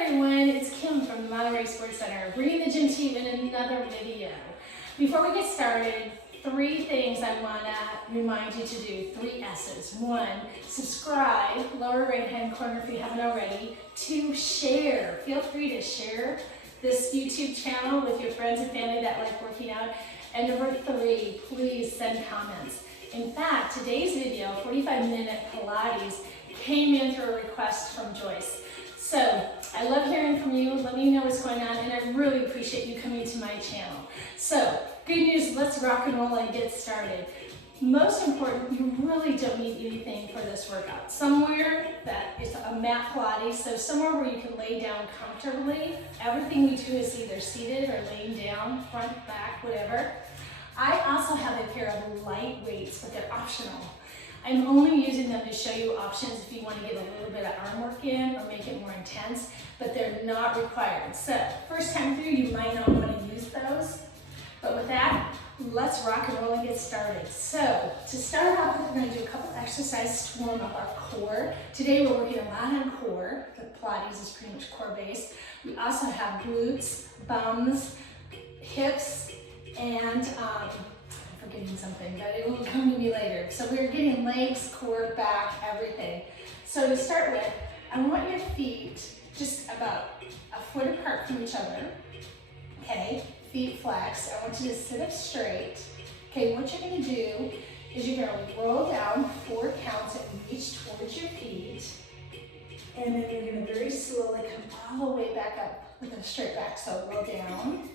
everyone, it's Kim from the Monterey Sports Center, bringing the gym to you in another video. Before we get started, 3 things I want to remind you to do, 3 S's. 1, subscribe, lower right hand corner if you haven't already. 2, share. Feel free to share this YouTube channel with your friends and family that like working out. And number 3, please send comments. In fact, today's video, 45-minute Pilates, came in through a request from Joyce. So I love hearing from you. Let me know what's going on, and I really appreciate you coming to my channel. So good news, let's rock and roll and get started. Most important, you really don't need anything for this workout. Somewhere that is a mat Pilates, so somewhere where you can lay down comfortably. Everything we do is either seated or laying down, front, back, whatever. I also have a pair of light weights, but they're optional. I'm only using them to show you options if you want to get a little bit of arm work in or make it more intense, but they're not required. So first time through, you might not want to use those. But with that, let's rock and roll and get started. So to start off with, we're going to do a couple exercises to warm up our core. Today we're working a lot on core. The Pilates is pretty much core based. We also have glutes, bums, hips, and forgetting something, but it will come to me later. So we're getting legs, core, back, everything. So to start with, I want your feet just about a foot apart from each other. Okay, feet flexed. I want you to sit up straight. Okay, what you're going to do is you're going to roll down 4 counts and reach towards your feet. And then you're going to very slowly come all the way back up with a straight back. So roll down.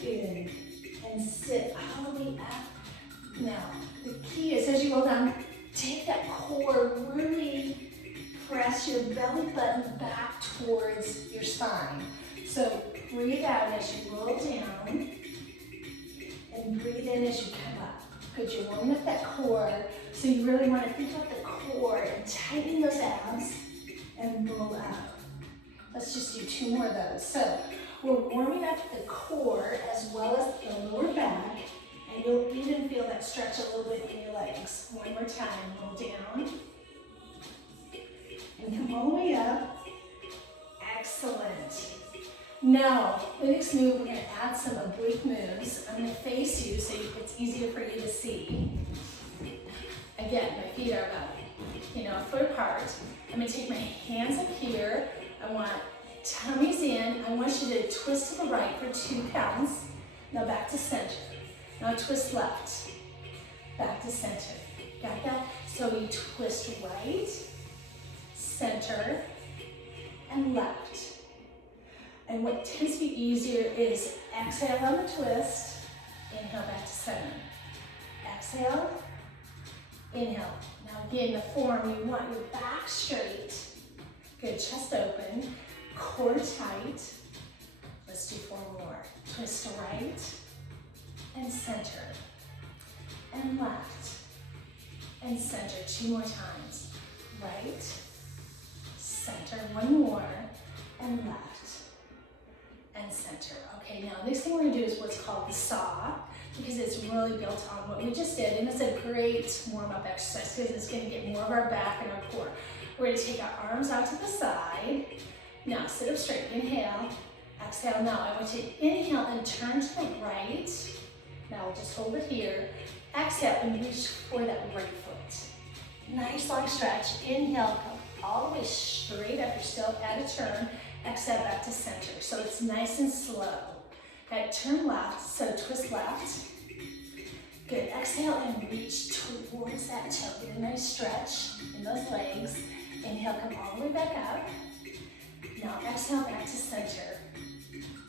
Good. And sit all the way up. Now, the key is as you roll down, take that core, really press your belly button back towards your spine. So breathe out as you roll down, and breathe in as you come up. Good, you're warming up that core, so you really want to think about the core and tighten those abs and roll up. Let's just do 2 more of those. So we're warming up the core as well as the lower back, and you'll even feel that stretch a little bit in your legs. One more time, roll down, and come all the way up. Excellent. Now, the next move, we're going to add some oblique moves. I'm going to face you so it's easier for you to see. Again, my feet are about, a foot apart. I'm going to take my hands up here. I want tummies in. I want you to twist to the right for 2 counts. Now back to center. Now twist left. Back to center. Got that? So you twist right, center, and left. And what tends to be easier is exhale on the twist, inhale back to center. Exhale, inhale. Now again, the form, you want your back straight. Good, chest open, core tight. Let's do 4 more. Twist to right, and center, and left, and center. 2 more times. Right, center, 1 more, and left. And center. Okay, now next thing we're going to do is what's called the saw, because it's really built on what we just did, and it's a great warm-up exercise because it's going to get more of our back and our core. We're going to take our arms out to the side. Now sit up straight. Inhale, exhale. Now I want you to inhale and turn to the right. Now we'll just hold it here. Exhale and reach for that right foot. Nice long stretch. Inhale, come all the way straight up. You're still at a turn. Exhale back to center. So it's nice and slow. Okay, turn left, so twist left. Good, exhale and reach towards that toe. Get a nice stretch in those legs. Inhale, come all the way back up. Now exhale back to center.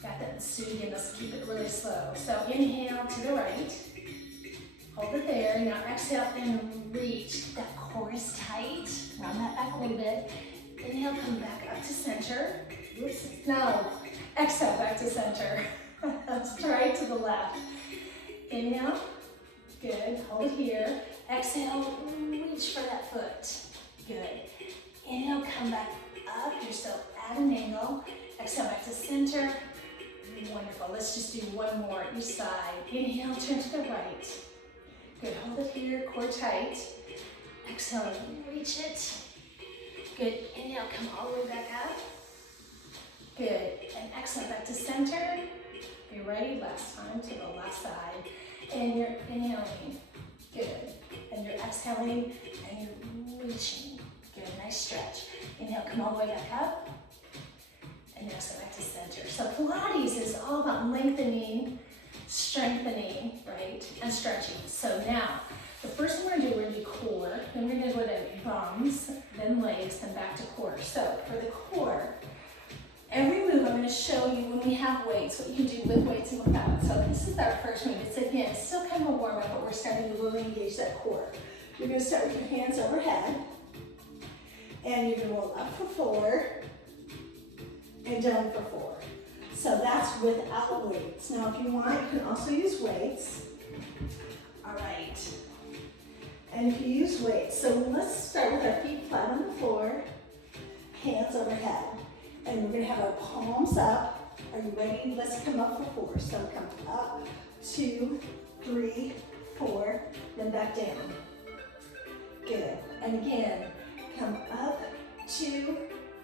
Got that? So again, let's keep it really slow. So inhale to the right. Hold it there. Now exhale and reach. That core is tight. Round that back a little bit. Inhale, come back up to center. Oops. Now, exhale back to center. Let's try to the left. Inhale. Good. Hold it here. Exhale, reach for that foot. Good. Inhale, come back up. You're still at an angle. Exhale back to center. Wonderful. Let's just do 1 more each side. Inhale, turn to the right. Good. Hold it here. Core tight. Exhale, reach it. Good. Inhale, come all the way back up. Good, and exhale back to center. Be ready, last time to the left side. And you're inhaling, good. And you're exhaling, and you're reaching. Good, nice stretch. Inhale, come all the way back up. And exhale back to center. So Pilates is all about lengthening, strengthening, right? And stretching. So now, the first thing we're gonna do, we're gonna do core, then we're gonna go to bums, then legs, then back to core. So for the core, every move I'm gonna show you when we have weights, what you can do with weights and without. So this is our first move. It's again, still kind of a warm up, but we're starting to really engage that core. You're gonna start with your hands overhead, and you're gonna roll up for 4, and down for 4. So that's without weights. Now if you want, you can also use weights. All right. And if you use weights, so let's start with our feet flat on the floor, hands overhead. And we're gonna have our palms up. Are you ready? Let's come up for 4. So come up, 2, 3, 4, then back down. Good. And again, come up, 2,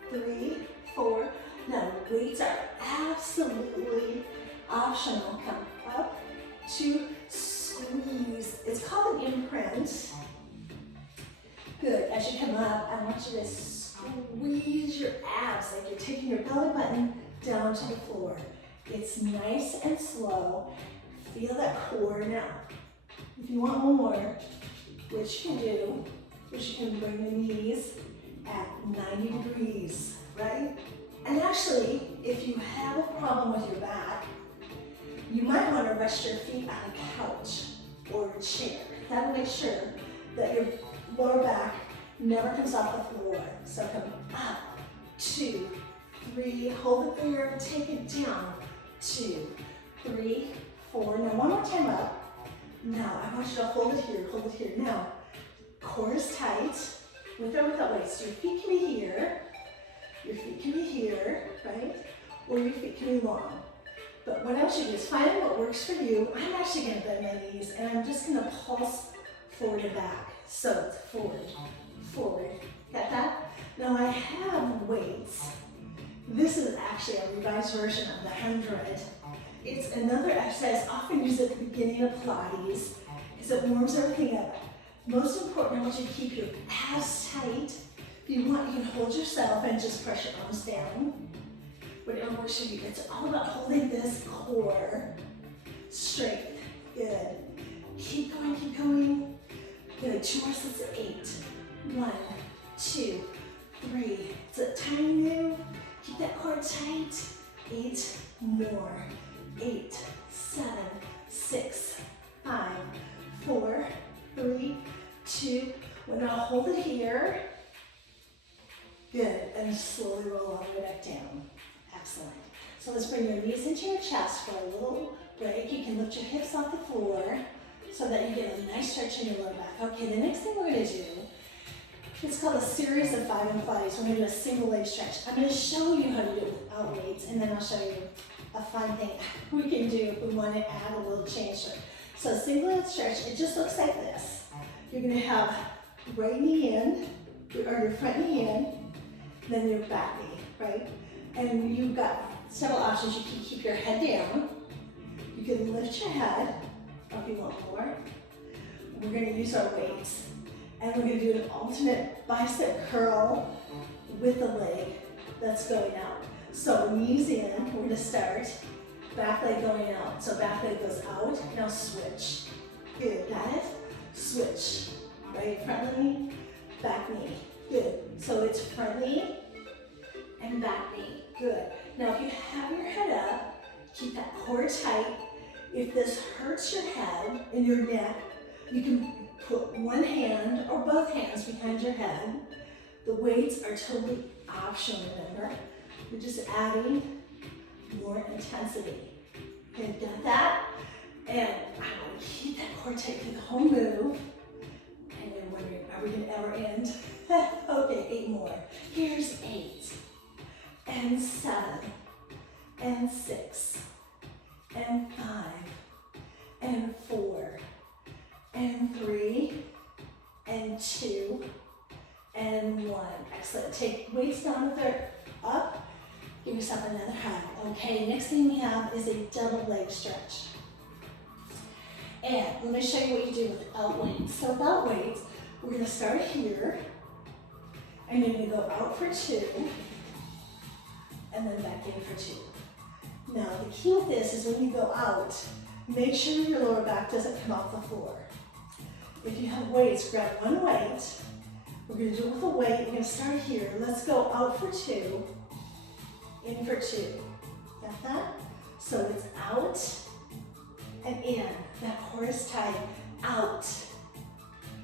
3, 4. Now weights are absolutely optional. Come up, 2, squeeze. It's called an imprint. Good. As you come up, I want you to squeeze your abs like you're taking your belly button down to the floor. It's nice and slow. Feel that core. Now, if you want more, which you can do, is you can bring the knees at 90 degrees, right? And actually, if you have a problem with your back, you might want to rest your feet on a couch or a chair. That will make sure that your lower back never comes off the floor. So come up, 2, 3, hold it there, take it down, 2, 3, 4. Now one more time up. Now I want you to hold it here, hold it here. Now, core is tight, with or without weights. So your feet can be here, your feet can be here, right? Or your feet can be long. But what I want you to do is find what works for you. I'm actually gonna bend my knees and I'm just gonna pulse forward and back. So it's forward, forward. Got that? Now I have weights. This is actually a revised version of the 100. It's another exercise often used at the beginning of Pilates because it warms everything up. Most important, I want you to keep your abs tight. If you want, you can hold yourself and just press your arms down. Whatever works for you. It's all about holding this core straight. Good. Keep going, keep going. Good. 2 more sets of 8. 1, 2, 3. It's a tiny move. Keep that core tight. 8 more. 8, 7, 6, 5, 4, 3, 2. We're gonna hold it here. Good. And slowly roll all the way back down. Excellent. So let's bring your knees into your chest for a little break. You can lift your hips off the floor so that you get a nice stretch in your lower back. Okay, the next thing we're going to do, it's called a series of 5 in Pilates. We're going to do a single leg stretch. I'm going to show you how to do it without weights, and then I'll show you a fun thing we can do if we want to add a little change to it. So single leg stretch, it just looks like this. You're going to have right knee in, or your front knee in, then your back knee, right? And you've got several options. You can keep your head down. You can lift your head, or if you want more. We're going to use our weights. And we're going to do an alternate bicep curl with the leg that's going out. So knees in, we're going to start. Back leg going out. So back leg goes out. Now switch. Good, got it? Switch. Right, front knee, back knee. Good. So it's front knee and back knee. Good. Now if you have your head up, keep that core tight. If this hurts your head and your neck, you can put one hand or both hands behind your head. The weights are totally optional, remember? You're just adding more intensity. Okay, got that? And I want to keep that core tight through the whole move. And you're wondering, are we going to ever end? Okay, 8 more. Here's 8. And 7, and 6, and 5, and 4, and 3, and 2, and 1. Excellent. Take weights down with her up. Give Give yourself another hug. Okay, next thing we have is a double leg stretch. And let me show you what you do without weights. So without weights, we're gonna start here, and then we go out for 2, and then back in for 2. Now, the key with this is when you go out, make sure your lower back doesn't come off the floor. If you have weights, grab one weight. We're gonna do it with a weight. We're gonna start here. Let's go out for 2, in for 2. Got that? So it's out and in. That core is tight. Out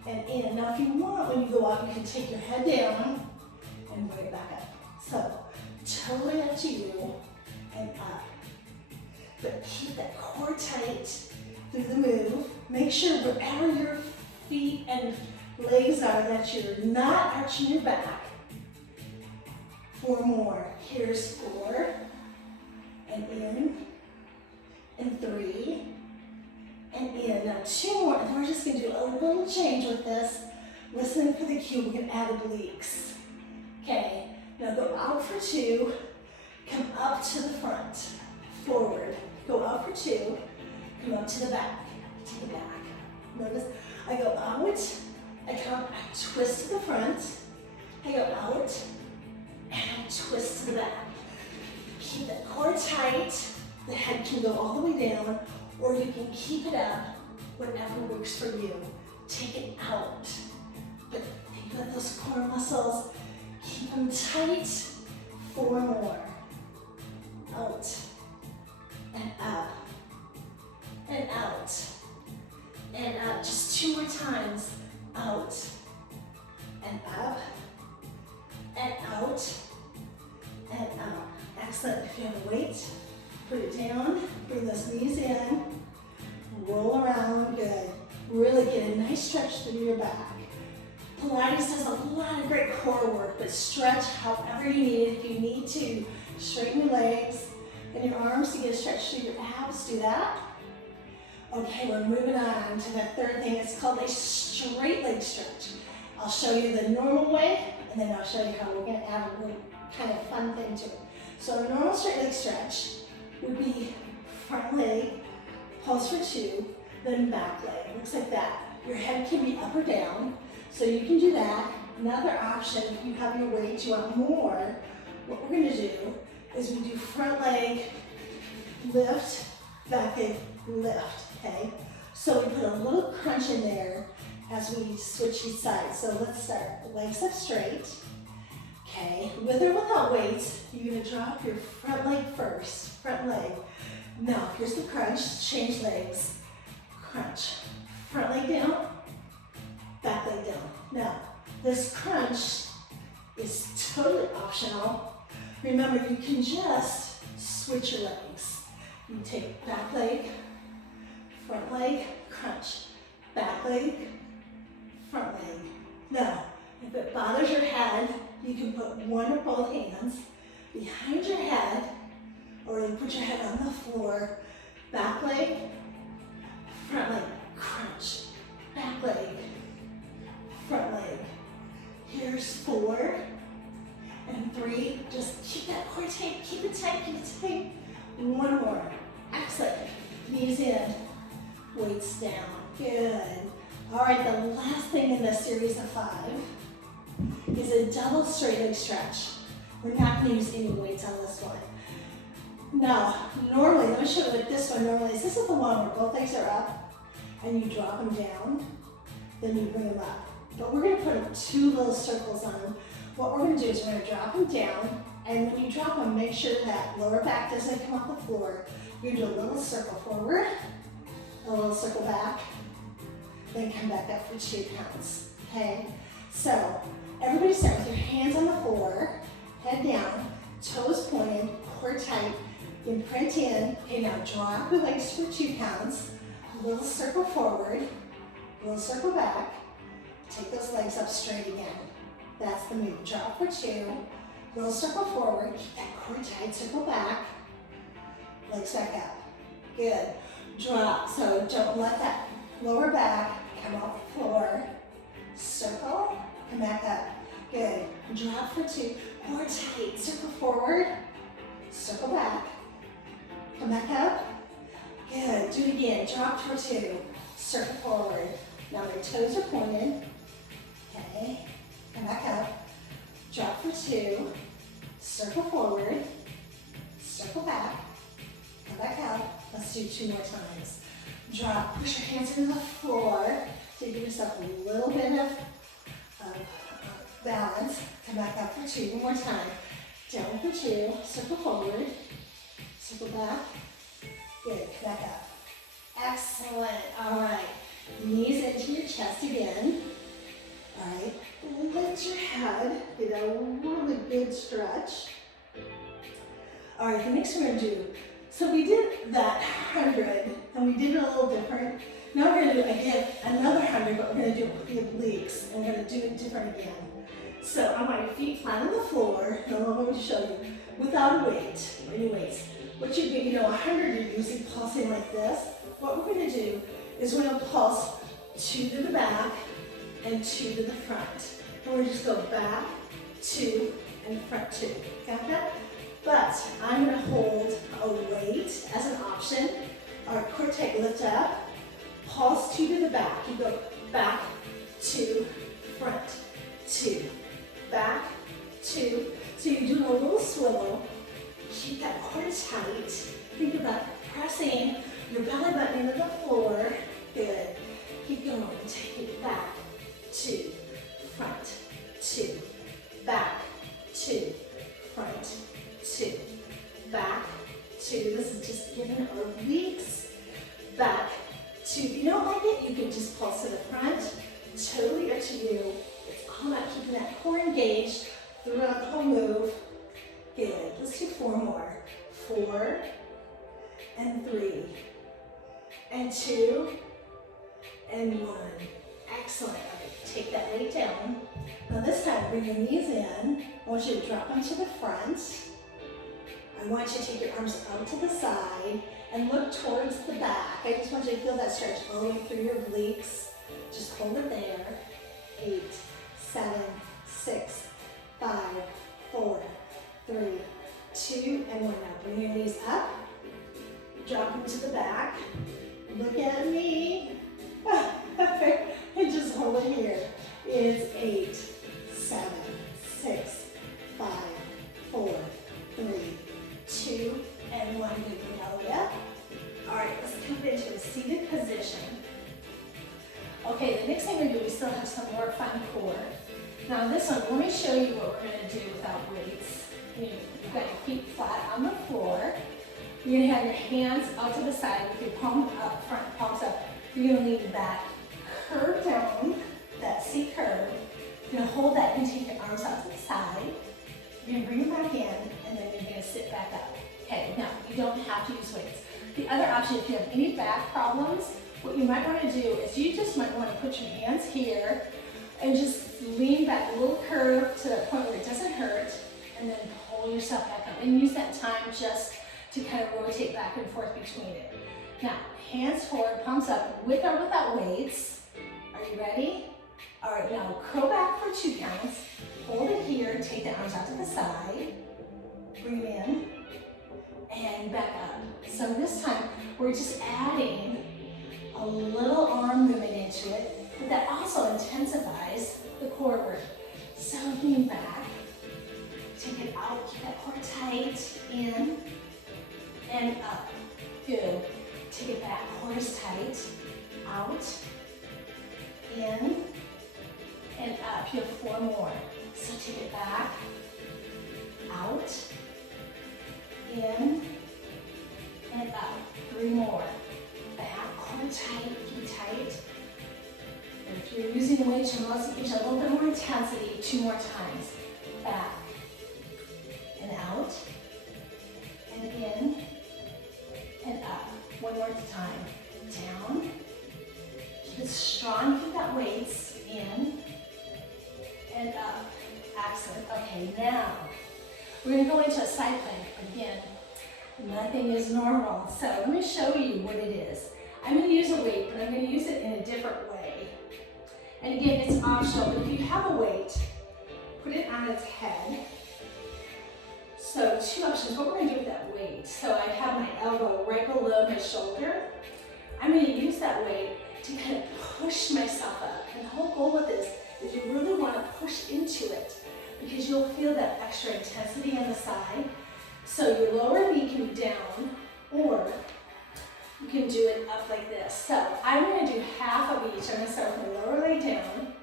and in. Now, if you want, when you go out, you can take your head down and bring it back up. So, totally up to you and up. But keep that core tight through the move. Make sure wherever your feet and legs are that you're not arching your back. 4 more. Here's 4, and in, and 3, and in. Now 2 more, and we're just gonna do a little change with this. Listening for the cue, we're gonna add obliques. Okay, now go out for 2, come up to the front, forward. Go out for 2, come up to the back, Notice, I go out, I come, I twist to the front, I go out, and I twist to the back. Keep that core tight. The head can go all the way down, or you can keep it up, whatever works for you. Take it out. But think about those core muscles. Keep them tight. 4 more. Out. And up. And out. And up. Just 2 more times. Out. And up. And out. And up. Excellent. If you have a weight, put it down. Bring those knees in. Roll around. Good. Really get a nice stretch through your back. Pilates does a lot of great core work, but stretch however you need. If you need to straighten your legs and your arms to get a stretch through your abs, do that. Okay, we're moving on to the third thing. It's called a straight leg stretch. I'll show you the normal way, and then I'll show you how we're going to add a little kind of fun thing to it. So a normal straight leg stretch would be front leg, pulse for 2, then back leg. Looks like that. Your head can be up or down, so you can do that. Another option, if you have your weight, you want more, what we're going to do is we do front leg, lift, back leg, lift, okay? So we put a little crunch in there as we switch each side. So let's start. Legs up straight, okay? With or without weights, you're going to drop your front leg first, front leg. Now, here's the crunch, change legs, crunch. Front leg down, back leg down. Now, this crunch is totally optional. Remember, you can just switch your legs. You take back leg, front leg, crunch. Back leg, front leg. Now, if it bothers your head, you can put one or both hands behind your head, or you put your head on the floor. Back leg, front leg, crunch. Back leg, front leg. Here's 4 and 3. Just keep that core tight, keep it tight, keep it tight. 1 more. Excellent. Knees in, weights down. Good. All right, the last thing in this series of 5 is a double straight leg stretch. We're not going to use any weights on this one. Now, normally, let me show you what this one normally is. This is the one where both legs are up and you drop them down, then you bring them up. But we're going to put 2 little circles on them. What we're going to do is we're going to drop them down, and when you drop them, make sure that lower back doesn't come off the floor. You're going to do a little circle forward, a little circle back, then come back up for 2 counts, okay? So, everybody start with your hands on the floor, head down, toes pointed, core tight, imprint in. Okay, now drop your legs for 2 counts, a little circle forward, a little circle back, take those legs up straight again. That's the move. Drop for 2, little circle forward, keep that core tight, circle back, legs back up. Good. Drop, so don't let that lower back come off the floor. Circle, come back up. Good. Drop for 2, core tight, circle forward, circle back, come back up. Good, do it again, drop for 2, circle forward. Now my toes are pointed, okay, come back up, drop for 2, circle forward, circle back, come back up. Let's do 2 more times. Drop, push your hands into the floor to give yourself a little bit of balance. Come back up for 2, one more time. Down for 2, circle forward, circle back. Good, come back up. Excellent, all right. Knees into your chest again. All right, lift your head, get a really good stretch. All right, the next one we're gonna do, so we did that 100, and we did it a little different. Now we're gonna do, again, another 100, but we're gonna do it with the obliques, and we're gonna do it different again. So I want your feet flat on the floor, and I'm going to show you, without a weight, or any weights. What you do, you know, 100, you're usually pulsing like this. What we're gonna do is we're gonna pulse 2 to the back, and 2 to the front. And we're just go back, 2, and front 2. Got that? But I'm gonna hold a weight as an option. All right, core tight, lift up, pulse 2 to the back. You go back, 2, front, 2, back, 2. So you're doing a little swivel. Keep that core tight. Think about pressing your belly button into the floor. Good. Keep going. Take it back, 2, front, 2, back, 2, front, 2, back, 2. This is just giving our obliques. Back, 2. If you don't like it, you can just pulse to the front. Totally up to you. It's all about keeping that core engaged throughout the whole move. Good. Let's do 4 more. 4, and 3, and 2, and 1. Excellent. Okay, take that weight down. Now this time, bring your knees in. I want you to drop onto the front. I want you to take your arms out to the side and look towards the back. I just want you to feel that stretch all the way through your obliques. Just hold it there. 8, 7, 6, 5, 4, 3, 2, and 1. Now bring your knees up. Drop them to the back. Look at me. And just hold it here. It's 8, 7, 6, 5, 4, 3, 2, and 1. Good. Bring it all the way up. All right, let's come into a seated position. Okay, the next thing we're going to do, we still have some more fun core. Now this one, let me show you what we're going to do without weights. You've got your feet flat on the floor. You're going to have your hands out to the side with your palm up, front palms up. You're going to lean back, curve down, that C curve. You're going to hold that and take your arms out to the side. You're going to bring them back in, and then you're going to sit back up. Okay, now you don't have to use weights. The other option, if you have any back problems, what you might want to do is you just might want to put your hands here and just lean back a little curve to the point where it doesn't hurt, and then pull yourself back up. And use that time just to kind of rotate back and forth between it. Now, hands forward, palms up, with or without weights. Are you ready? All right, now curl back for 2 counts. Hold it here, take the arms out to the side. Bring them in, and back up. So this time, we're just adding a little arm movement into it, but that also intensifies the core work. So lean back, take it out, keep that core tight, in, and up. Good. Take it back, core is tight, out, in, and up. You have 4 more. So take it back, out, in, and up. 3 more. Back, core tight, keep tight. And if you're using weights, you'll also use a little bit more intensity. 2 more times. Back, and out, and in, and up. 1 more time. Down. Keep it strong. Keep that weights. In. And up. Excellent. Okay, now we're going to go into a side plank. Again, nothing is normal. So let me show you what it is. I'm going to use a weight, but I'm going to use it in a different way. And again, it's optional, but if you have a weight, put it on its head. So 2 options, what we're gonna do with that weight. So I have my elbow right below my shoulder. I'm gonna use that weight to kind of push myself up. And the whole goal with this is you really wanna push into it because you'll feel that extra intensity on the side. So your lower knee can be down, or you can do it up like this. So I'm gonna do half of each. I'm gonna start with my lower leg down,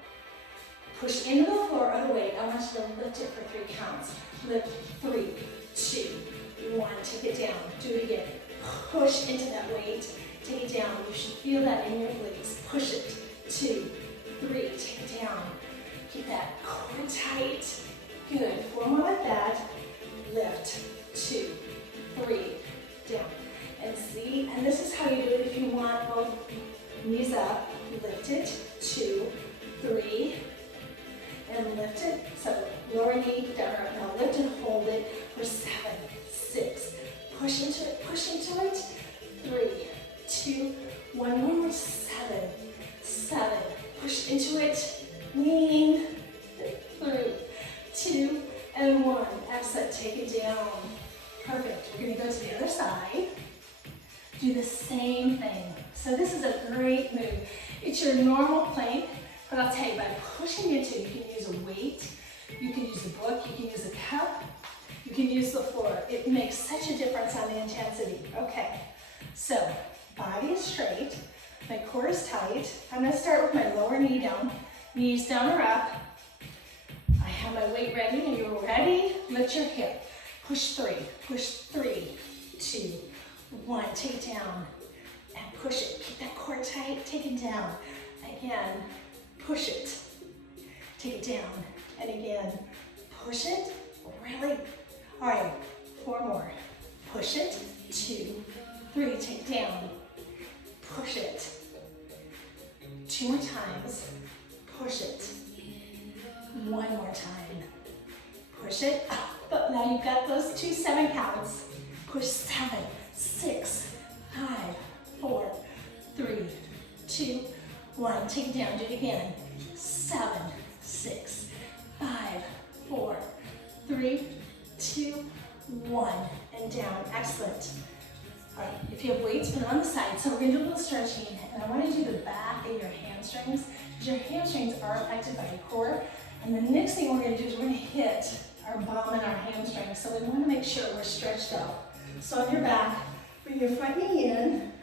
push into the floor of the weight. I want you to lift it for 3 counts. Lift 3, 2, 1, take it down. Do it again. Push into that weight, take it down. You should feel that in your glutes. Push it. 2, 3, take it down. Keep that core tight. Good. 4 more like that. Lift. 2, 3, down. And see, and this is how you do it if you want both knees up. Lift it. 2, 3, and lift it. So lower knee down. Now lift and hold it for 7, 6. Push into it. Push into it. 3, 2, 1 more. 7, 7. Push into it. Lean. 3, 2, and 1. Excellent. Take it down. Perfect. We're going to go to the other side. Do the same thing. So this is a great move. It's your normal plank, but I'll tell you, by pushing into it, you can use a weight, you can use a book, you can use a cup, you can use the floor. It makes such a difference on the intensity. Okay, so body is straight, my core is tight. I'm going to start with my lower knee down, knees down or up. I have my weight ready, and you're ready. Lift your hip. Push 3, 2, 1. Take it down and push it. Keep that core tight. Take it down. Again, push it. Take it down. And again, push it. Really? All right, 4 more. Push it. 2, 3. Take it down. Push it. 2 more times. Push it. 1 more time. Push it up. But now you've got those 2 7 counts. Push 7, 6, 5, 4, 3, 2, 1. Take it down. Do it again. 7, 6, 5, 4, 3, 2, 1. And down. Excellent. All right. If you have weights, put it on the side. So we're going to do a little stretching. And I want to do the back and your hamstrings, because your hamstrings are affected by your core. And the next thing we're going to do is we're going to hit our bum and our hamstrings. So we want to make sure we're stretched out. So on your back, bring your front knee in,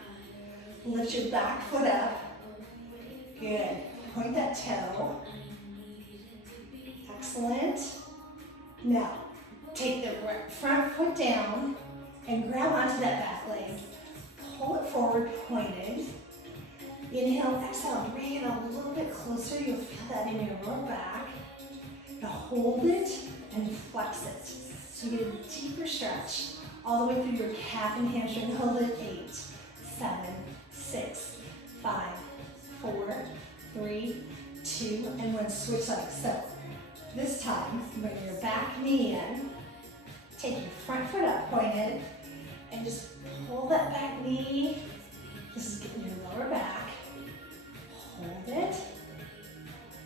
lift your back foot up. Good. Point that toe. Excellent. Now, take the front foot down and grab onto that back leg. Pull it forward, pointed. Inhale, exhale, bring it a little bit closer. You'll feel that in your lower back. Now hold it and flex it. So you get a deeper stretch all the way through your calf and hamstring. Hold it. 8, 7, 6, 5, 4, 3, 2, and 1. Switch legs. So this time, bring your back knee in, take your front foot up, pointed, and just pull that back knee. This is getting your lower back. Hold it.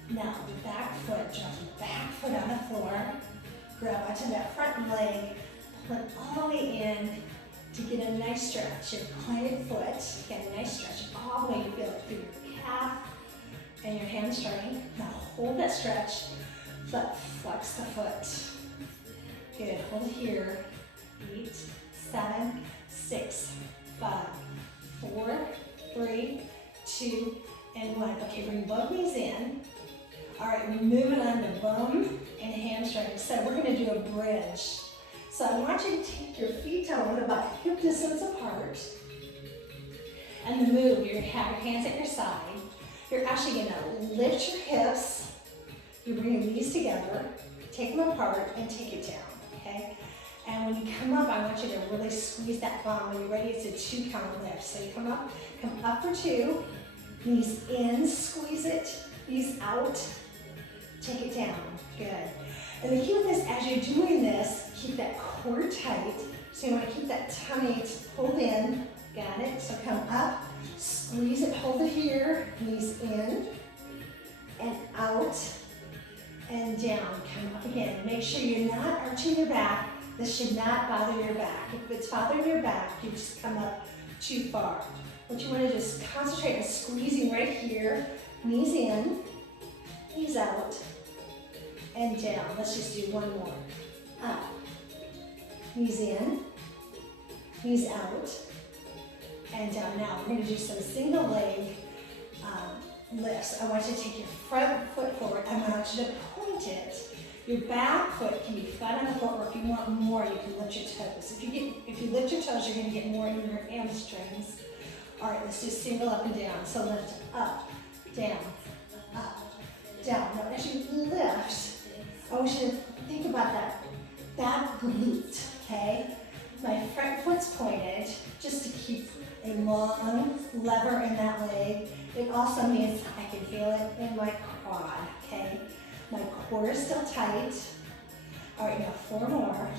Now the back foot, drop your back foot on the floor. Grab onto that front leg, pull it all the way in to get a nice stretch. Your pointed foot, get a nice stretch all the way. You feel it through your calf and your hamstring. Now hold that stretch, but flex the foot. Good, hold it here. 8, 7, 6, 5, 4, 3, 2, and 1. Okay, bring both knees in. All right, we're moving on to bum and hamstring. So we're going to do a bridge. So I want you to take your feet down about hip distance apart. And the move, you're going to have your hands at your side. You're actually going to lift your hips. You bring your knees together, take them apart, and take it down, okay? And when you come up, I want you to really squeeze that bum. When you're ready, it's a 2 count lift. So you come up for 2, knees in, squeeze it, knees out, take it down. Good. And the key with this, as you're doing this, keep that core tight. So you want to keep that tummy pulled in. Got it? So come up, squeeze it, hold it here, knees in and out and down. Come up again. Make sure you're not arching your back. This should not bother your back. If it's bothering your back, you just come up too far. What you want to do is concentrate on squeezing right here. Knees in, knees out, and down. Let's just do one more. Up, knees in, knees out, and down. Now we're going to do some single leg lifts. I want you to take your front foot forward. I want you to point it. Your back foot can be flat on the floor, or if you want more, you can lift your toes. If you lift your toes, you're going to get more in your hamstrings. All right, let's do single up and down. So lift up, down, down. Now as you lift, I want you to think about that glute, okay? My front foot's pointed just to keep a long lever in that leg. It also means I can feel it in my quad, okay? My core is still tight. All right, now 4 more.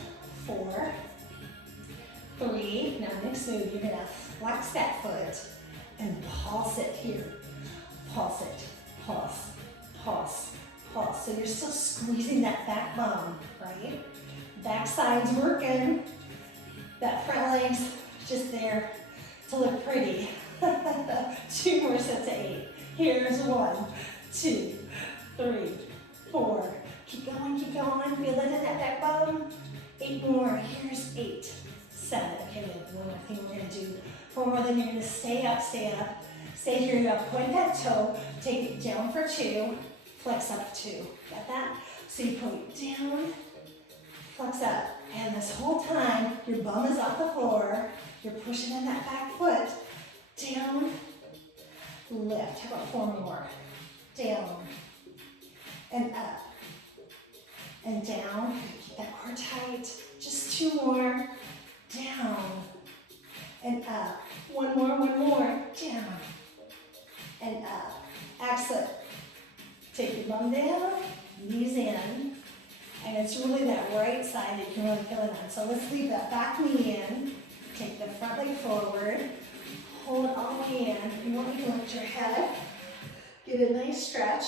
4, 3. Now next move, you're gonna flex that foot and pulse it here. Pulse it, pulse, pulse, pulse. So you're still squeezing that back bum, right? Back side's working. That front leg's just there to look pretty. 2 more sets of 8. Here's 1, 2, 3, 4. Keep going, feel it in that back bottom. 8 more, here's 8, 7. Okay, we have one more thing we're gonna do. 4 more, then you're gonna stay up. Stay here, you're gonna point that toe, take it down for 2, flex up 2. Got that? So you point down, flex up, and this whole time, your bum is off the floor, you're pushing in that back foot, down, lift. How about 4 more? Down, and up, and down. Keep that core tight. Just 2 more. Down, and up. 1 more. Down, and up. Excellent. Take your bum down, knees in, and it's really that right side that you can really feel it on. So let's leave that back knee in. Take the front leg forward. Hold it all the way in. If you want, you can lift your head. Get a nice stretch.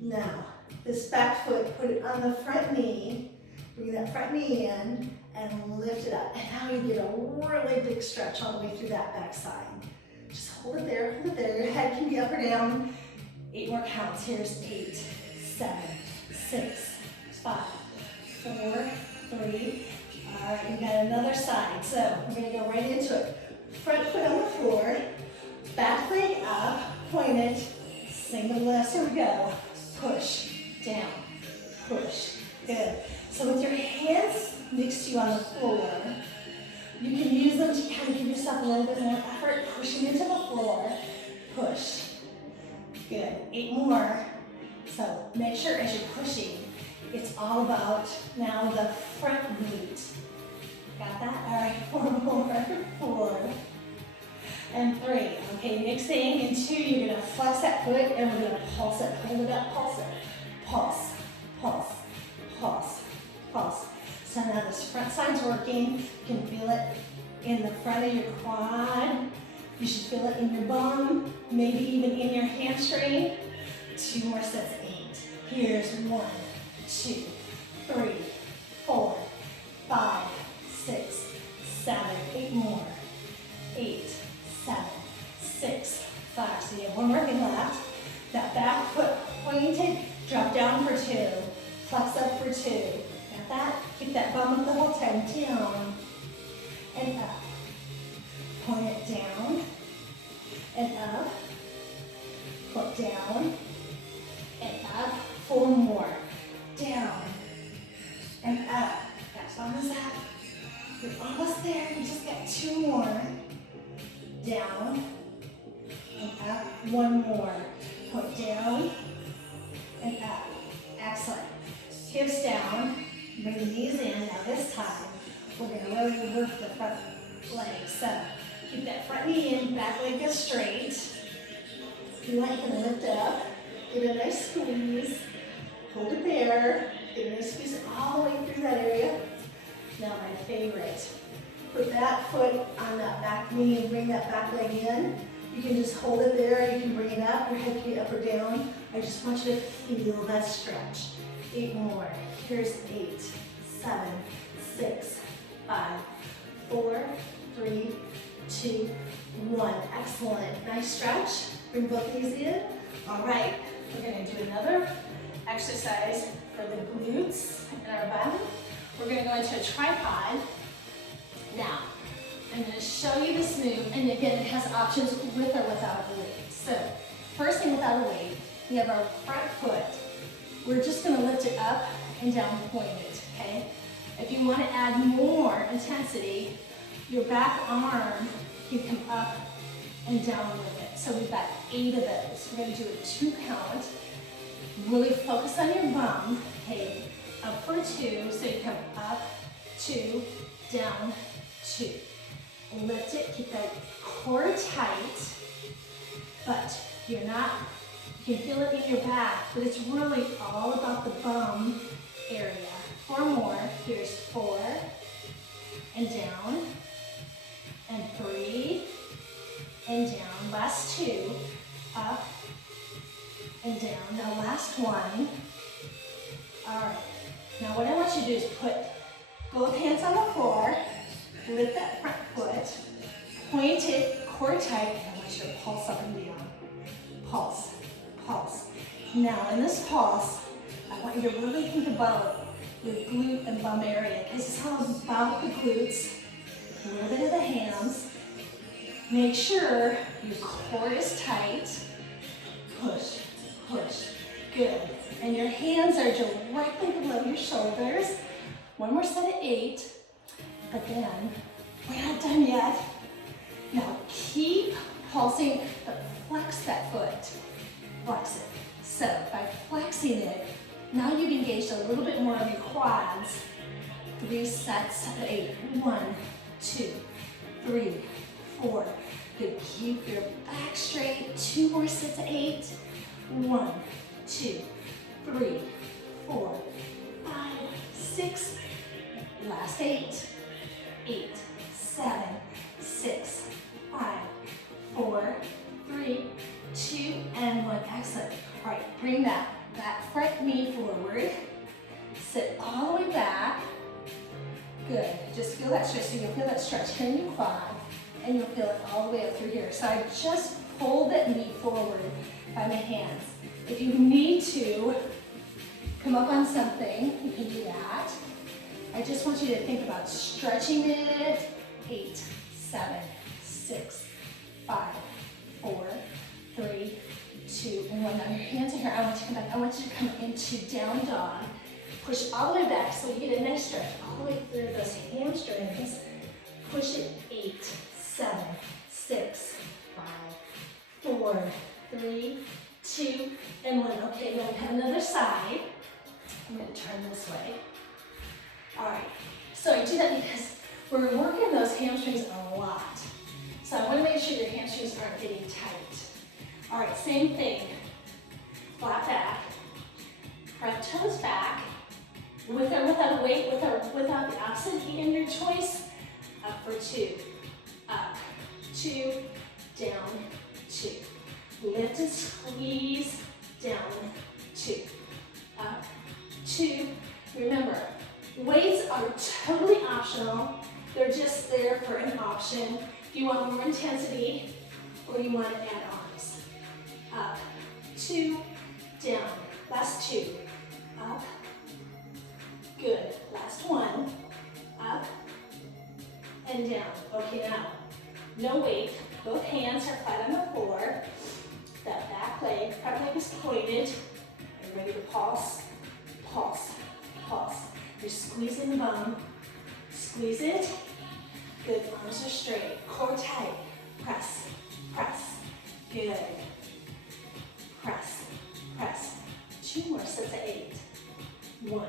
Now, this back foot, put it on the front knee. Bring that front knee in and lift it up. And now you get a really big stretch all the way through that back side. Just hold it there, hold it there. Your head can be up or down. 8 more counts. Here's 8, 7, 6, 5, 4, 3. All right, you got another side. So we're gonna go right into it. Front foot on the floor, back leg up, pointed, single lifts. Here we go. Push, down, push. Good. So with your hands next to you on the floor, you can use them to kind of give yourself a little bit more effort, pushing into the floor. Push. Good. 8 more. So make sure as you're pushing, it's all about now the front glute. Got that? All right, 4 more. 4 and 3. Okay, next thing, in 2, you're gonna flex that foot and we're gonna pulse it. Hold it up, pulse it. Pulse, pulse, pulse, pulse. So now this front side's working. You can feel it in the front of your quad. You should feel it in your bum, maybe even in your hamstring. 2 more sets of 8. Here's 1, 2, 3, 4, 5, 6, 7, 8 more. 8, 7, 6, 5. So you have 1 more thing left. That back foot pointed, drop down for 2, flex up for 2. Got that? Keep that bum up the whole time. Down and up. Point it down and up. Put down and up. 4 more. Down and up. That bum is up. You're almost there. You just got 2 more. Down and up. 1 more. Put down and up. Excellent. Hips down. Bring the knees in. Now this time, we're going to really work the front leg. So keep that front knee in. Back leg goes straight. If you want, you can lift up. Get a nice squeeze. Hold it there. Get a nice squeeze all the way through that area. Now my favorite. Put that foot on that back knee and bring that back leg in. You can just hold it there. You can bring it up. Your head can be up or down. I just want you to feel that stretch. 8 more. Here's 8, 7, Excellent. Nice stretch. Bring both knees in. All right. We're going to do another exercise for the glutes in our bum. We're going to go into a tripod. Now, I'm going to show you this move, and again, it has options with or without a weight. So, first thing without a weight, we have our front foot. We're just going to lift it up and down pointed, okay? If you want to add more intensity, your back arm can come up and down with it. So we've got 8 of those. We're going to do a 2 count. Really focus on your bum, okay? Up for 2, so you come up, 2, down, 2. Lift it, keep that core tight, but you're not, you can feel it in your back, but it's really all about the bum area. 4 more, here's 4, and down, and 3, and down. Last 2, up, and down. Now last 1. All right, now what I want you to do is put both hands on the floor, lift that front foot, point it, core tight, and I want you to pulse up and down. Pulse, pulse. Now in this pulse, I want you to really think about your glute and bum area, because it's all about the glutes, a little bit of the hams. Make sure your core is tight. Push, push, good. And your hands are directly below your shoulders. 1 more set of 8, but then we're not done yet. Now keep pulsing, but flex that foot. Flex it. So by flexing it, now you've engaged a little bit more of your quads. 3 sets of 8. 1, 2, 3, 4. Good. Keep your back straight. 2 more sets of 8. 1, 2, 3, 4, 5, 6. Last 8. 8, 7, 6, 5, 4, 3, 2, and 1. Excellent. All right, bring that front knee forward. Sit all the way back. Good. Just feel that stretch. So you'll feel that stretch here in your quad, and you'll feel it all the way up through here. So I just pull that knee forward by my hands. If you need to come up on something, you can do that. I just want you to think about stretching it. 8, 7, 6, 5, 4, 3, 2, and 1. Now your hands are here. I want you to come back. I want you to come into down dog. Push all the way back so you get a nice stretch all the way through those hamstrings. Push it. 8, 7, 6, 5, 4, 3, 2, and 1. Okay, now we have another side. I'm going to turn this way. All right, so I do that because we're working those hamstrings a lot. So I want to make sure your hamstrings aren't getting tight. All right, same thing. Flat back, front toes back, with or without a weight, without the opposite hand, your choice. Up for 2, up, 2, down, 2. Lift and squeeze, down, 2, up, 2. Remember, weights are totally optional. They're just there for an option. If you want more intensity or you want to add arms. Up, 2, down. Last 2. Up. Good. Last 1. Up and down. Okay, now, no weight. Both hands are flat on the floor. That back leg, front leg is pointed. You're ready to pulse, pulse, pulse. You're squeezing the bum. Squeeze it. Good. Arms are straight. Core tight. Press, press. Good. Press, press. 2 more sets of 8. 1,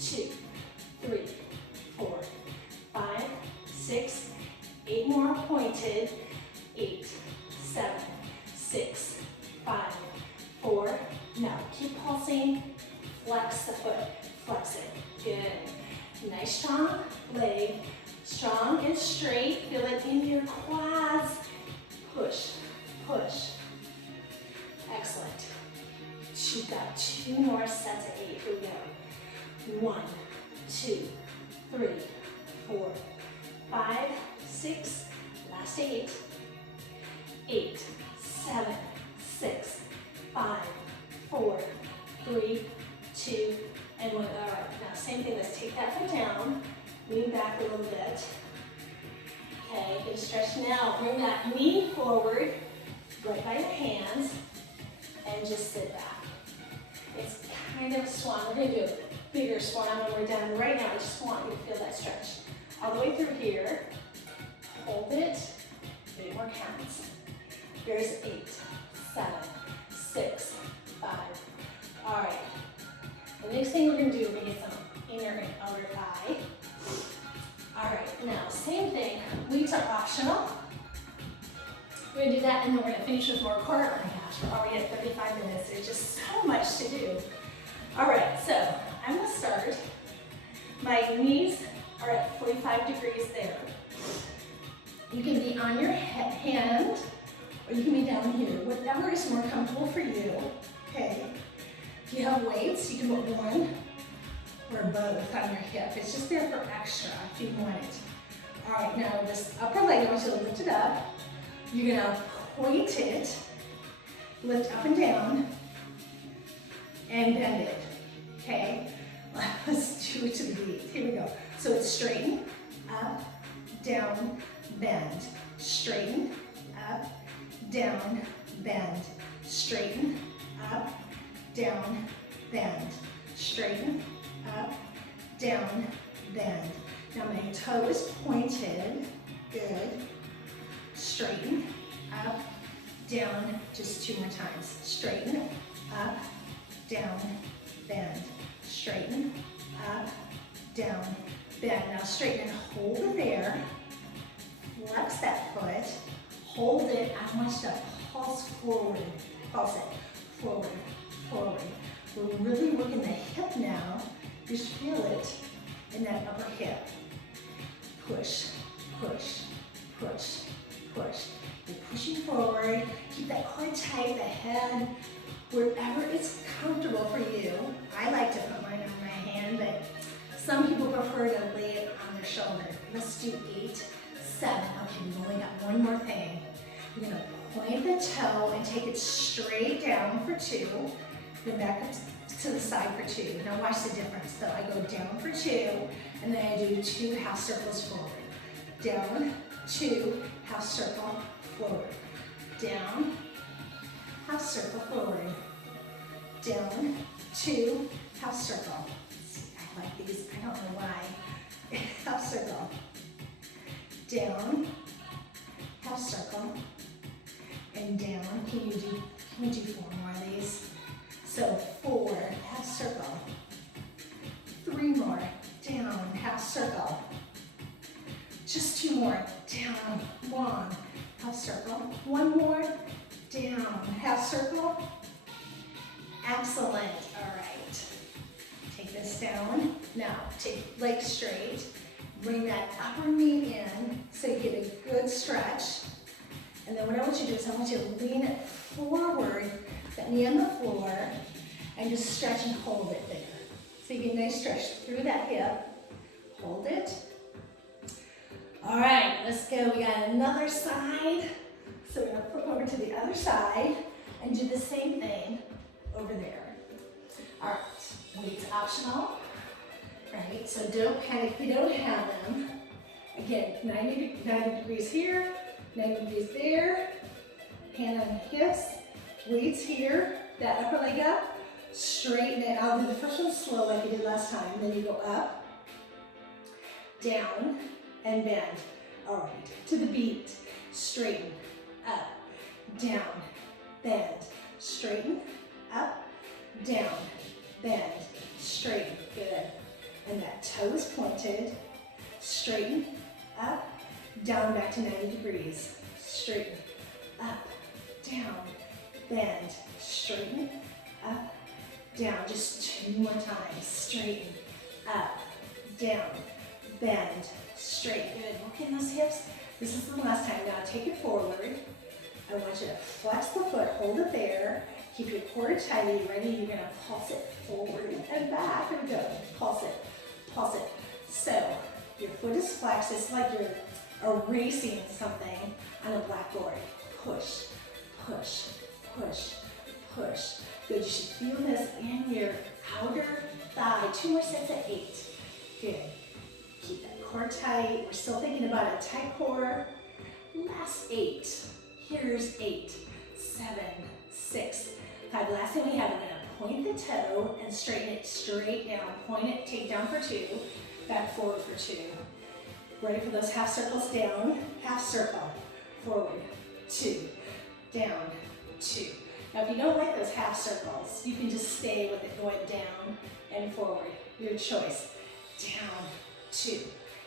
2, 3, 4, 5, 6, 8 more pointed. 8, 7, 6, 5, 4. Now keep pulsing. Flex the foot. Flex it. Good. Nice strong leg. Strong and straight. Feel it in your quads. Push, push. Excellent. You've got 2 more sets of 8. Here we go. 1, 2, 3, 4, 5, 6. Last 8. 8, 7, 6, 5, 4, 3, 2, and 1. All right, now same thing, let's take that foot down, lean back a little bit. Okay, good stretch now. Bring that knee forward, right by your hands, and just sit back. It's kind of a swan. We're going to do a bigger swan when we're done. Right now, I just want you to feel that stretch. All the way through here. Hold it. 3 more counts. Here's 8, 7, 6, 5. All right. The next thing we're going to do, we're going to get some inner and outer thigh. All right, now same thing. Glutes are optional. We're going to do that, and then we're going to finish with more core. Oh my gosh, we're already at 35 minutes. There's just so much to do. All right, so I'm going to start. My knees are at 45 degrees there. You can be on your hand, or you can be down here. Whatever is more comfortable for you, okay? If you have weights, you can put one or both on your hip. It's just there for extra if you want it. All right, now this upper leg, I want you to lift it up. You're gonna point it, lift up and down, and bend it, okay? Let's do it to the beat. Here we go. So it's straighten, up, down, bend. Straighten, up, down, bend. Straighten, up, down, bend. Straighten, up, down, bend. Now my toe is pointed, good. Straighten, up, down, just 2 more times. Straighten, up, down, bend. Straighten, up, down, bend. Now straighten and hold it there. Flex that foot, hold it. I want you to pulse forward. Pulse it, forward, forward. We're really working the hip now. Just feel it in that upper hip. Push, push, push, push. You're pushing forward. Keep that core tight, the head, wherever it's comfortable for you. I like to put mine on my hand, but some people prefer to lay it on their shoulder. Let's do 8, 7. Okay, we've only got one more thing. You're gonna point the toe and take it straight down for 2. Then back up to the side for 2. Now watch the difference. So I go down for 2, and then I do 2 half circles forward. Down, 2, half circle, forward. Down, half circle, forward. Down, 2, half circle. I like these, I don't know why. Half circle. Down, half circle, and down. Can we do 4 more of these? So 4, half circle. 3 more, down, half circle. Just 2 more, down, 1, half circle. 1 more, down, half circle. Excellent, all right. Take this down. Now, take legs straight. Bring that upper knee in so you get a good stretch. And then what I want you to do is I want you to lean it forward, that knee on the floor, and just stretch and hold it there. So you get a nice stretch through that hip. Hold it. All right, let's go. We got another side. So we're gonna flip over to the other side and do the same thing over there. All right, weights optional. Right, so don't panic if you don't have them. Again, 90 degrees here, 90 degrees there. Hand on the hips, weights here, that upper leg up. Straighten it. I'll do the first one slow like I did last time. Then you go up, down, and bend. All right, to the beat. Straighten, up, down, bend. Straighten, up, down, bend. Straighten, good. And that toe is pointed. Straighten, up, down, back to 90 degrees. Straighten, up, down, bend. Straighten, up, down. Just 2 more times. Straighten, up, down, bend. Straight, good. Work in those hips. This is the last time. Now take it forward. I want you to flex the foot, hold it there. Keep your core tight. Are you ready? You're gonna pulse it forward and back. Here we go. Pulse it, pulse it. So your foot is flexed. It's like you're erasing something on a blackboard. push, push, push, push. Good, you should feel this in your outer thigh. 2 more sets of 8. Good. Keep that core tight. We're still thinking about a tight core. Last 8. Here's 8, 7, 6, 5. Last thing we have, we're gonna point the toe and straighten it straight down. Point it, take down for 2, back forward for 2. Ready for those half circles down, half circle, forward, 2, down, 2. Now if you don't like those half circles, you can just stay with it going down and forward, your choice. Down, 2,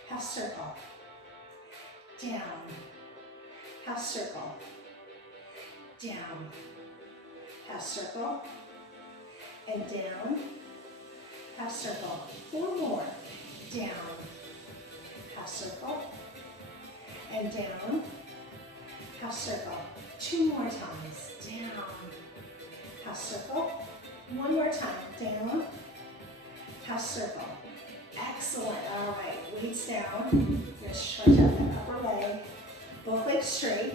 half circle, down, half circle, down, half circle, and down, half circle. 4 more, down, half circle, and down, half circle. 2 more times, down, half circle. 1 more time, down, half circle. Excellent, all right, weights down. You're gonna stretch out that upper leg, both legs straight.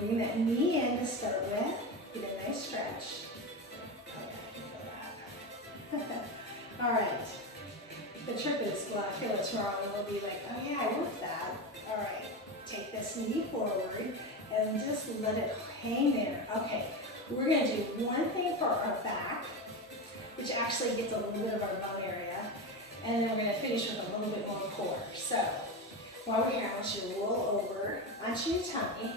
Bring that knee in to start with, get a nice stretch. All right, the trick is, well, I feel it's wrong, and we'll be like, oh yeah, I worked that. All right, take this knee forward and just let it hang there. Okay, we're gonna do one thing for our back, which actually gets a little bit of our bum area, and then we're gonna finish with a little bit more core. So, while we're here, I want you to roll over onto your tummy.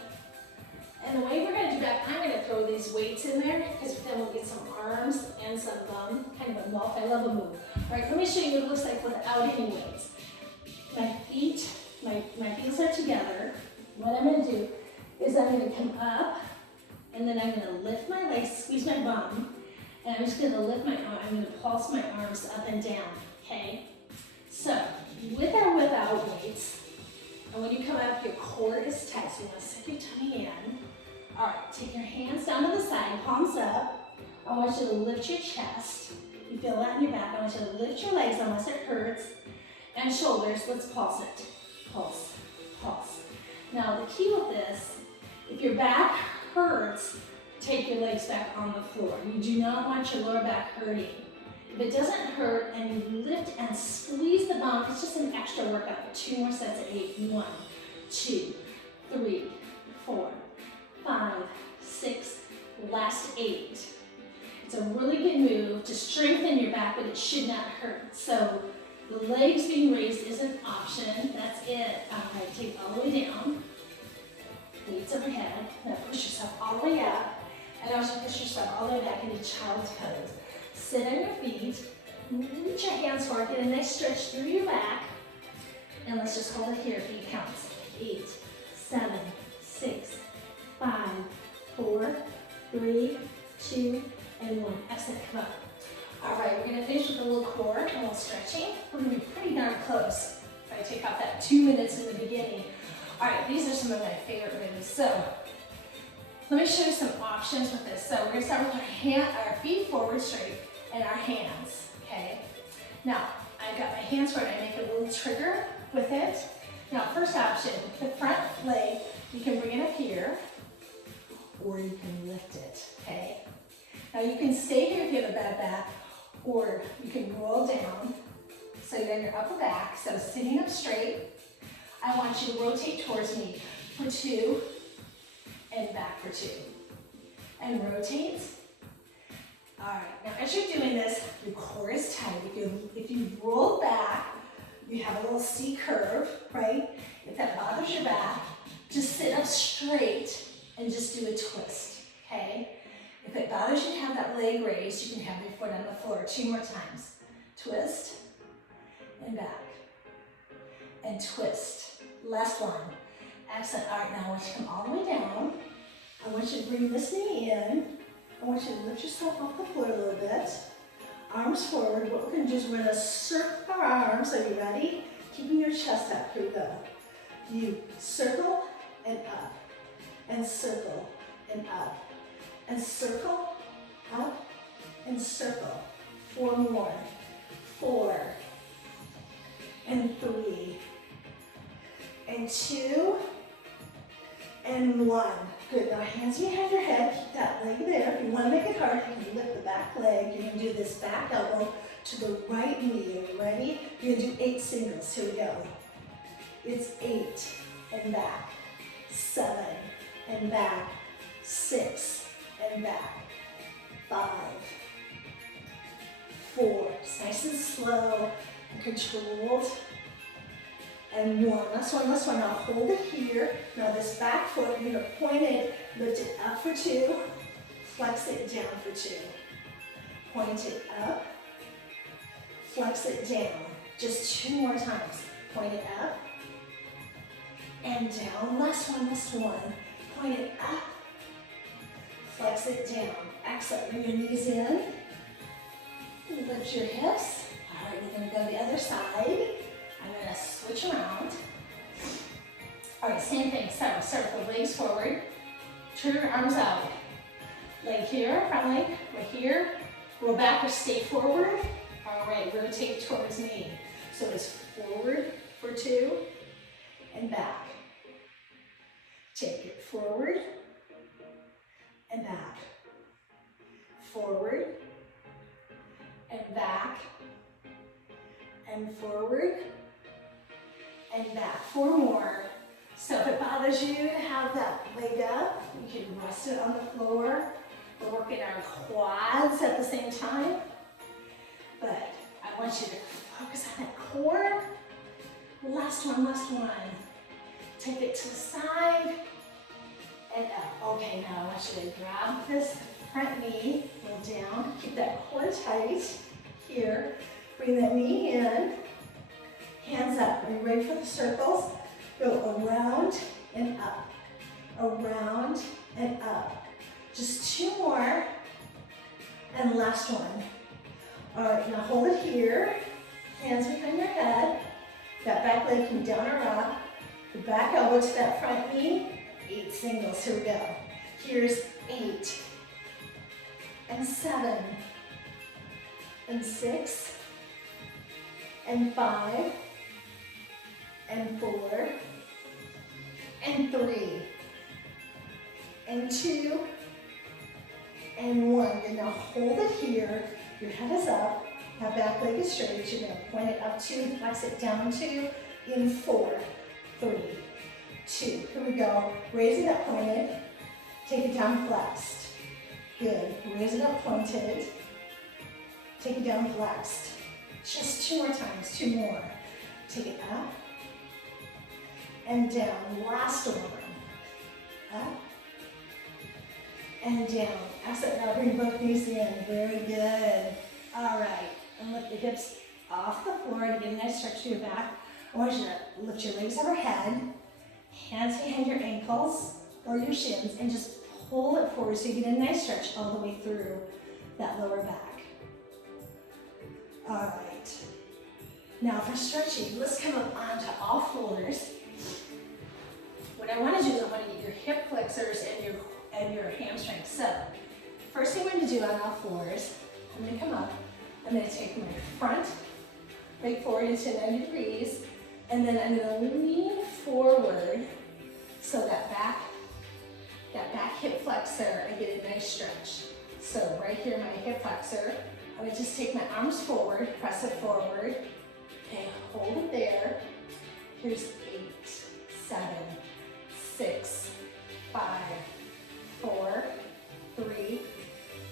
And the way we're gonna do that, I'm gonna throw these weights in there, because then we'll get some arms and some bum, kind of a multi-level move. All right, let me show you what it looks like without any weights. My feet, my heels are together. What I'm gonna do is I'm gonna come up, and then I'm gonna lift my legs, squeeze my bum, and I'm just gonna lift my arm, I'm gonna pulse my arms up and down, okay? So, with or without weights, and when you come up, your core is tight, so you wanna suck your tummy in. All right, take your hands down to the side, palms up. I want you to lift your chest. You feel that in your back. I want you to lift your legs unless it hurts. And shoulders, let's pulse it. Pulse, pulse. Now the key with this, if your back hurts, take your legs back on the floor. You do not want your lower back hurting. If it doesn't hurt and you lift and squeeze the bum, it's just an extra workout. 2 more sets of 8. 1, 2, 3, 4, 5, 6, last 8. It's a really good move to strengthen your back, but it should not hurt. So the legs being raised is an option. That's it. All right, take all the way down. Weights overhead. Now push yourself all the way up. And also push yourself all the way back into child's pose. Sit on your feet. Reach your hands forward. Get a nice stretch through your back. And let's just hold it here. 8 counts. 8, 7, 6, 5, 4, 3, 2, and 1. Excellent, come up. All right, we're gonna finish with a little core, a little stretching. We're gonna be pretty darn close. If I take off that 2 minutes in the beginning. All right, these are some of my favorite moves. So, let me show you some options with this. So, we're gonna start with our feet forward straight and our hands, okay? Now, I've got my hands forward, I make a little trigger with it. Now, first option, the front leg, you can bring it up here, or you can lift it, okay? Now you can stay here if you have a bad back, or you can roll down, so you're on your upper back, so sitting up straight. I want you to rotate towards me for 2, and back for 2. And rotate. All right, now as you're doing this, your core is tight. If you roll back, you have a little C curve, right? If that bothers your back, just sit up straight and just do a twist, okay? If it bothers you to have that leg raised, you can have your foot on the floor 2 more times. Twist, and back, and twist. Last one. Excellent. All right, now I want you to come all the way down. I want you to bring this knee in. I want you to lift yourself off the floor a little bit. Arms forward. What we're going to do is we're going to circle our arms. Are you ready? Keeping your chest up. Here we go. You circle and up, and circle and up, and circle, up, and circle. 4 more. 4, and 3, and 2, and 1. Good, now hands behind your head, keep that leg there. If you want to make it hard, you can lift the back leg. You're going to do this back elbow to the right knee. Are you ready? You're going to do 8 singles. Here we go. It's 8 and back, 7 and back, 6 and back, 5, 4. It's nice and slow and controlled. And 1. Last one, last one. Now hold it here. Now this back foot, you're going to point it, lift it up for 2, flex it down for 2. Point it up, flex it down. Just 2 more times. Point it up and down. Last one, last one. Point it up, flex it down. Excellent. Bring your knees in. Lift your hips. All right, we're going to go to the other side. I'm going to switch around. All right, same thing. So start with the legs forward. Turn your arms out. Leg here, front leg. Right here. Roll back or stay forward. All right, rotate towards me. So it's forward for 2 and back. Take it forward and back. Forward and back. And forward and back. 4 more. So if it bothers you to have that leg up, you can rest it on the floor. We're working our quads at the same time. But I want you to focus on that core. Last one, last one. Take it to the side and up. Okay, now I want you to grab this front knee, roll down, keep that core tight here. Bring that knee in, hands up. Are you ready for the circles? Go around and up, around and up. Just 2 more, and last one. All right, now hold it here, hands behind your head. That back leg can be down or up. The back elbow to that front knee, 8 singles. Here we go. Here's 8, and 7, and 6, and 5, and 4, and 3, and 2, and 1. Good, now hold it here. Your head is up. That back leg is straight. You're going to point it up 2, flex it down 2, in 4, 3, 2. Here we go. Raise it up, pointed. Take it down, flexed. Good. Raise it up, pointed. Take it down, flexed. Just 2 more times, 2 more. Take it up and down. Last one. Up and down. Excellent. Now bring both knees in. Very good. All right. And lift the hips off the floor to get a nice stretch to your back. I want you to lift your legs overhead, hands behind your ankles or your shins, and just pull it forward so you get a nice stretch all the way through that lower back. All right. Now for stretching, let's come up onto all fours. What I want to do is I want to get your hip flexors and your hamstrings. So first thing I'm going to do on all fours, I'm going to come up. I'm going to take my front leg forward into 90 degrees, and then I'm going to lean forward so that back hip flexor, I get a nice stretch. So right here, my hip flexor, I'm going to just take my arms forward, press it forward. Okay, hold it there. Here's 8, 7, 6, 5, 4, 3.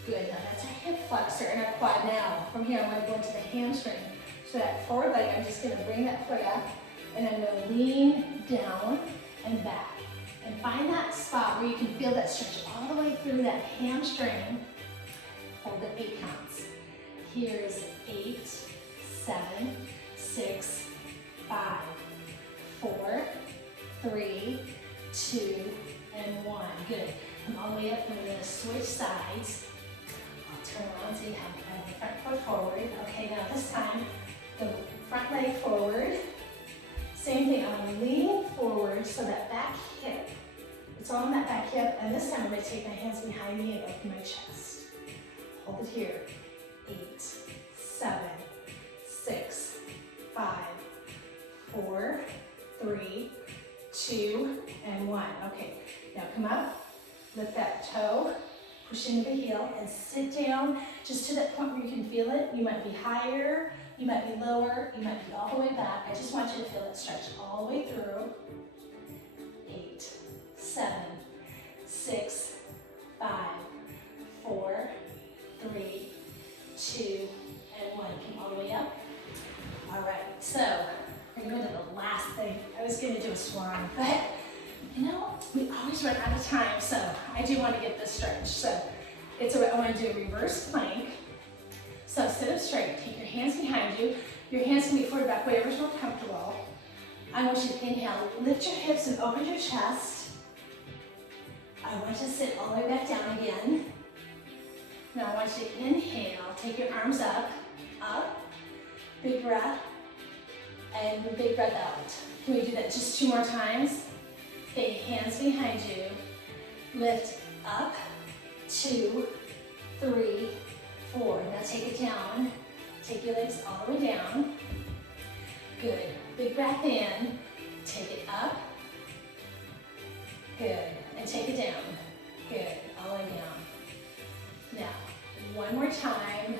Good. Now that's a hip flexor and a quad. Now from here, I'm going to go into the hamstring. So that forward leg, I'm just going to bring that foot up, and I'm going to lean down and back. And find that spot where you can feel that stretch all the way through that hamstring. Hold it 8 counts. Here's 8, 7, 6, 5, 4, 3, 2, and 1. Good. Come all the way up, and we're going to switch sides. I'll turn around so you have the front foot forward. Okay, now this time, the front leg forward. Same thing, I'm going to lean forward so that back hip, it's on that back hip, and this time I'm going to take my hands behind me and open my chest. Hold it here. 8, 7, 6, 5, 4, 3, 2, and 1. Okay, now come up. Lift that toe, push into the heel, and sit down just to that point where you can feel it. You might be higher, you might be lower, you might be all the way back. I just want you to feel it stretch all the way through. 8, 7, 6, 5, 4, 3, 2, and 1. Come all the way up. All right, so we're going to do the last thing. I was going to do a swan, but you know, we always run out of time, so I do want to get this stretch. So I want to do a reverse plank. So sit up straight, take your hands behind you. Your hands can be forward, back, whatever's more comfortable. I want you to inhale, lift your hips and open your chest. I want you to sit all the way back down again. Now I want you to inhale, take your arms up, big breath, and big breath out. Can we do that just 2 more times? Okay, hands behind you, lift up, 2, 3, 4. Now take it down, take your legs all the way down. Good, big breath in, take it up, good, and take it down, good, all the way down. Now, one more time,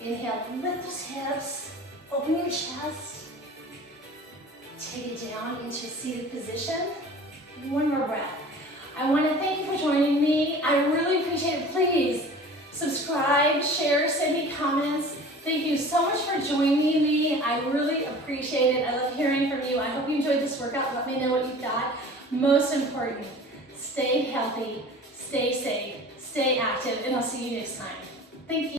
inhale, lift those hips, open your chest, take it down into a seated position. One more breath. I want to thank you for joining me. I really appreciate it. Please subscribe, share, send me comments. Thank you so much for joining me. I really appreciate it. I love hearing from you. I hope you enjoyed this workout. Let me know what you thought. Most important, stay healthy, stay safe, stay active, and I'll see you next time. Thank you.